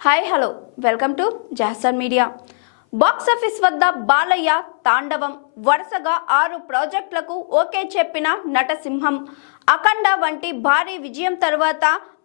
Hi hello welcome to Jason media box office వద్ద బాలయ్య తాండవం. వరుసగా ఆరు ప్రాజెక్టులకు ఓకే చెప్పిన నటసింహం అఖండ వంటి భారీ విజయం తర్వాత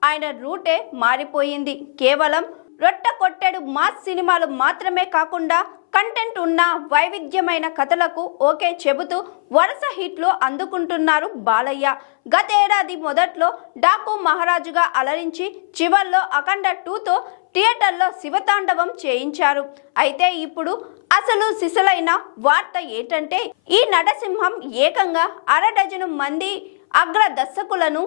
ఆయన రూటే మారిపోయింది. కేవలం రొట్ట కొట్టెడు మాస్ సినిమాలు మాత్రమే కాకుండా కంటెంట్ ఉన్న వైవిధ్యమైన కథలకు ఓకే చెబుతూ వరుస హిట్లు అందుకుంటున్నారు బాలయ్య. గతేడాది మొదట్లో డాకు మహారాజుగా అలరించి చివర్లో అఖండ టూతో థియేటర్లో శివతాండవం చేయించారు. అయితే ఇప్పుడు అసలు సిసలైన వార్త ఏంటంటే ఈ నటసింహం ఏకంగా అర డజను మంది అగ్ర దర్శకులను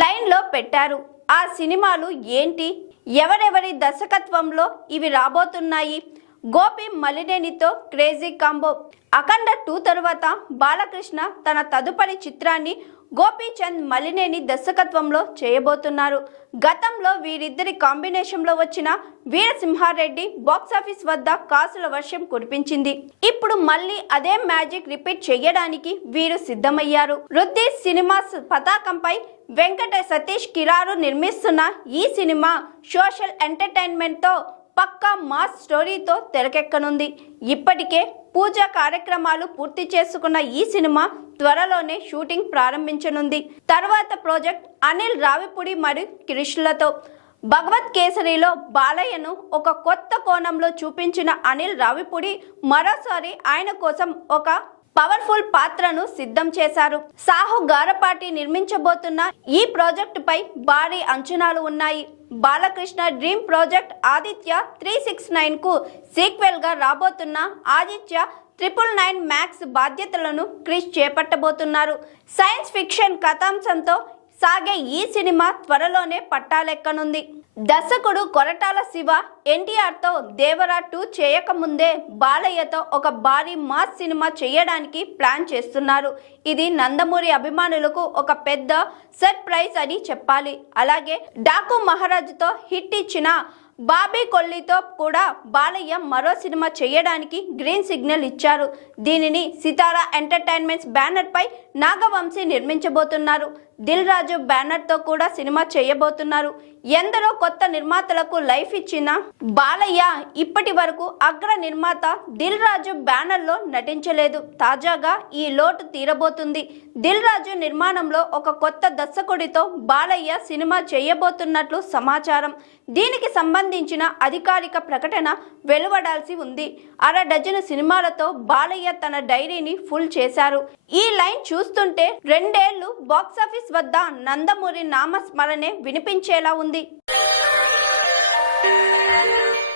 లైన్లో పెట్టారు. ఆ సినిమాలు ఏంటి? ఎవరెవరి దర్శకత్వంలో ఇవి రాబోతున్నాయి? గోపి మలినేనితో క్రేజీ కాంబో. అఖండ టూ తరువాత బాలకృష్ణ తన తదుపరి చిత్రాన్ని గోపీచంద్ మలినేని దర్శకత్వంలో చేయబోతున్నారు. గతంలో వీరిద్దరి కాంబినేషన్లో వచ్చిన వీరసింహారెడ్డి బాక్సాఫీస్ వద్ద కాసుల వర్షం కురిపించింది. ఇప్పుడు మళ్ళీ అదే మ్యాజిక్ రిపీట్ చేయడానికి వీరు సిద్ధమయ్యారు. రుద్ది సినిమాస్ పతాకంపై వెంకట సతీష్ కిరారు నిర్మిస్తున్న ఈ సినిమా సోషల్ ఎంటర్టైన్మెంట్తో పక్కా మాస్ స్టోరీతో తెరకెక్కనుంది. ఇప్పటికే పూజా కార్యక్రమాలు పూర్తి చేసుకున్న ఈ సినిమా త్వరలోనే షూటింగ్ ప్రారంభించనుంది. తర్వాత ప్రాజెక్ట్ అనిల్ రావిపూడి మరియు క్రిష్లతో. భగవత్ కేసరిలో బాలయ్యను ఒక కొత్త కోణంలో చూపించిన అనిల్ రావిపూడి మరోసారి ఆయన కోసం ఒక పవర్ఫుల్ పాత్రను సిద్ధం చేశారు. సాహు గారపాటి నిర్మించబోతున్న ఈ ప్రాజెక్టుపై భారీ అంచనాలు ఉన్నాయి. Balakrishna dream project Aditya three six నైన్కు సీక్వెల్గా రాబోతున్న ఆదిత్య ట్రిపుల్ నైన్ మ్యాక్స్ బాధ్యతలను క్రిష్ చేపట్టబోతున్నారు. సైన్స్ ఫిక్షన్ కథాంశంతో సాగే ఈ సినిమా త్వరలోనే పట్టాలెక్కనుంది. దర్శకుడు కొరటాల శివ ఎన్టీఆర్తో దేవరా టూ చేయకముందే బాలయ్యతో ఒక భారీ మాస్ సినిమా చేయడానికి ప్లాన్ చేస్తున్నారు. ఇది నందమూరి అభిమానులకు ఒక పెద్ద సర్ప్రైజ్ అని చెప్పాలి. అలాగే డాకు మహారాజుతో హిట్ ఇచ్చిన బాబీ కొల్లితో కూడా బాలయ్య మరో సినిమా చేయడానికి గ్రీన్ సిగ్నల్ ఇచ్చారు. దీనిని సితారా ఎంటర్టైన్మెంట్స్ బ్యానర్పై నాగవంశీ నిర్మించబోతున్నారు. దిల్ రాజు బ్యానర్తో కూడా సినిమా చేయబోతున్నారు. ఎందరో కొత్త నిర్మాతలకు లైఫ్ ఇచ్చిన బాలయ్య ఇప్పటి వరకు అగ్ర నిర్మాత దిల్ రాజు బ్యానర్లో నటించలేదు. తాజాగా ఈ లోటు తీరబోతుంది. దిల్ రాజు నిర్మాణంలో ఒక కొత్త దర్శకుడితో బాలయ్య సినిమా చేయబోతున్నట్లు సమాచారం. దీనికి సంబంధించిన అధికారిక ప్రకటన వెలువడాల్సి ఉంది. అర డజను సినిమాలతో బాలయ్య తన డైరీని ఫుల్ చేశారు. ఈ లైన్ చూస్తుంటే రెండేళ్ళు బాక్సాఫీస్ వద్ద నందమూరి నామస్మరణే వినిపించేలా ఉంది.